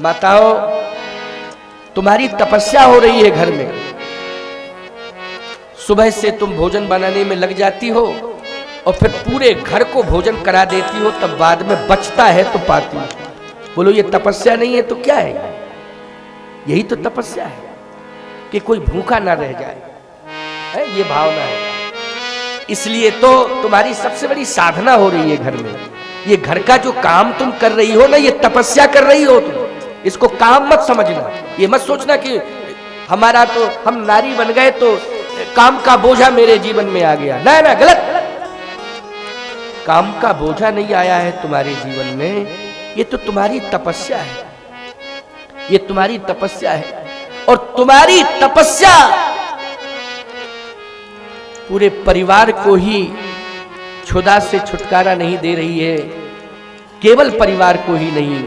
माताओं, तुम्हारी तपस्या हो रही है घर में। सुबह से तुम भोजन बनाने में लग जाती हो और फिर पूरे घर को भोजन करा देती हो, तब बाद में बचता है तो पाती हो। बोलो ये तपस्या नहीं है तो क्या है? यही तो तपस्या है कि कोई भूखा ना रह जाए, है ये भावना है। इसलिए तो तुम्हारी सबसे बड़ी साधना हो रही है घर में। ये घर का जो काम तुम कर रही हो ना, ये तपस्या कर रही हो तुम। इसको काम मत समझना। ये मत सोचना कि हमारा तो हम नारी बन गए तो काम का बोझा मेरे जीवन में आ गया। ना ना, गलत। काम का बोझा नहीं आया है तुम्हारे जीवन में, ये तो तुम्हारी तपस्या है। ये तुम्हारी तपस्या है और तुम्हारी तपस्या पूरे परिवार को ही क्षुधा से छुटकारा नहीं दे रही है। केवल परिवार को ही नहीं,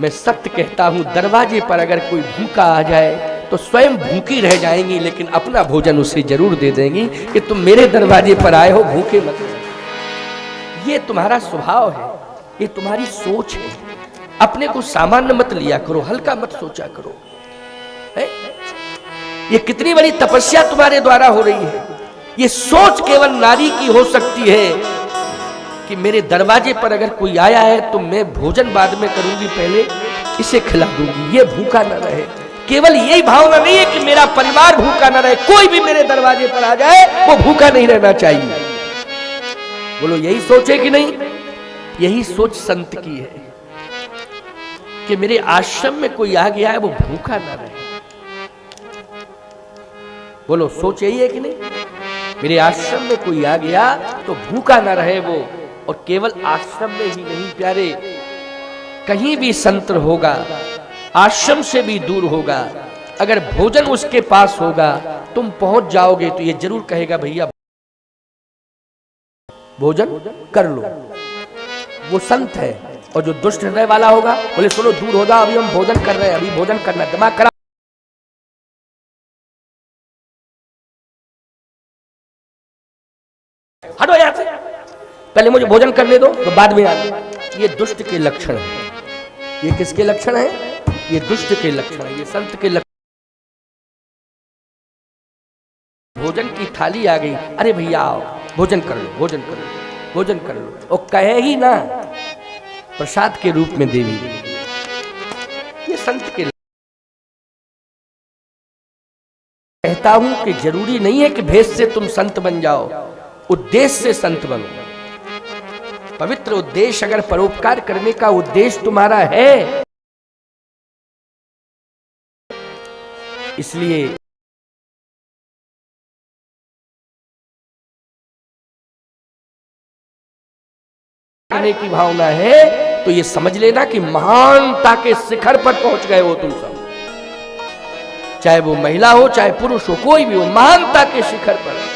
मैं सत्य कहता हूं, दरवाजे पर अगर कोई भूखा आ जाए तो स्वयं भूखी रह जाएंगी, लेकिन अपना भोजन उसे जरूर दे देंगी कि तुम मेरे दरवाजे पर आए हो, भूखे मत। ये तुम्हारा स्वभाव है, ये तुम्हारी सोच है। अपने को सामान्य मत लिया करो, हल्का मत सोचा करो। है? ये कितनी बड़ी तपस्या तुम्हारे द्वारा हो रही है। ये सोच केवल नारी की हो सकती है कि मेरे दरवाजे पर अगर कोई आया है तो मैं भोजन बाद में करूंगी, पहले इसे खिला दूंगी, ये भूखा न रहे। केवल यही भावना नहीं है कि मेरा परिवार भूखा न रहे, कोई भी मेरे दरवाजे पर आ जाए वो भूखा नहीं रहना चाहिए। बोलो यही सोच है कि नहीं? यही सोच संत की है कि मेरे आश्रम में कोई आ गया है वो भूखा ना रहे। बोलो सोच यही है कि नहीं? मेरे आश्रम में कोई आ गया तो भूखा ना रहे वो। और केवल आश्रम में ही नहीं प्यारे, कहीं भी संत होगा, आश्रम से भी दूर होगा, अगर भोजन उसके पास होगा, तुम पहुंच जाओगे तो ये जरूर कहेगा भैया भोजन कर लो। वो संत है। और जो दुष्ट हृदय वाला होगा, बोले सुनो दूर हो जाओ, अभी हम भोजन कर रहे हैं, अभी भोजन करना, दिमाग खराब। हटो यहाँ से, पहले मुझे भोजन करने दो तो बाद में आना। ये दुष्ट के लक्षण है। ये किसके लक्षण है? ये दुष्ट के लक्षण है, ये संत के लक्षण। भोजन की थाली आ गई, अरे भैया आओ भोजन कर लो, भोजन कर लो, भोजन कर लो, और कहे ही ना प्रसाद के रूप में देवी। ये संत के कहता हूं कि जरूरी नहीं है कि भेष से तुम संत बन जाओ, उद्देश्य से संत बनो। पवित्र उद्देश्य, अगर परोपकार करने का उद्देश्य तुम्हारा है, इसलिए करने की भावना है तो ये समझ लेना कि महानता के शिखर पर पहुंच गए हो तुम सब। चाहे वो महिला हो चाहे पुरुष हो, कोई भी हो, महानता के शिखर पर।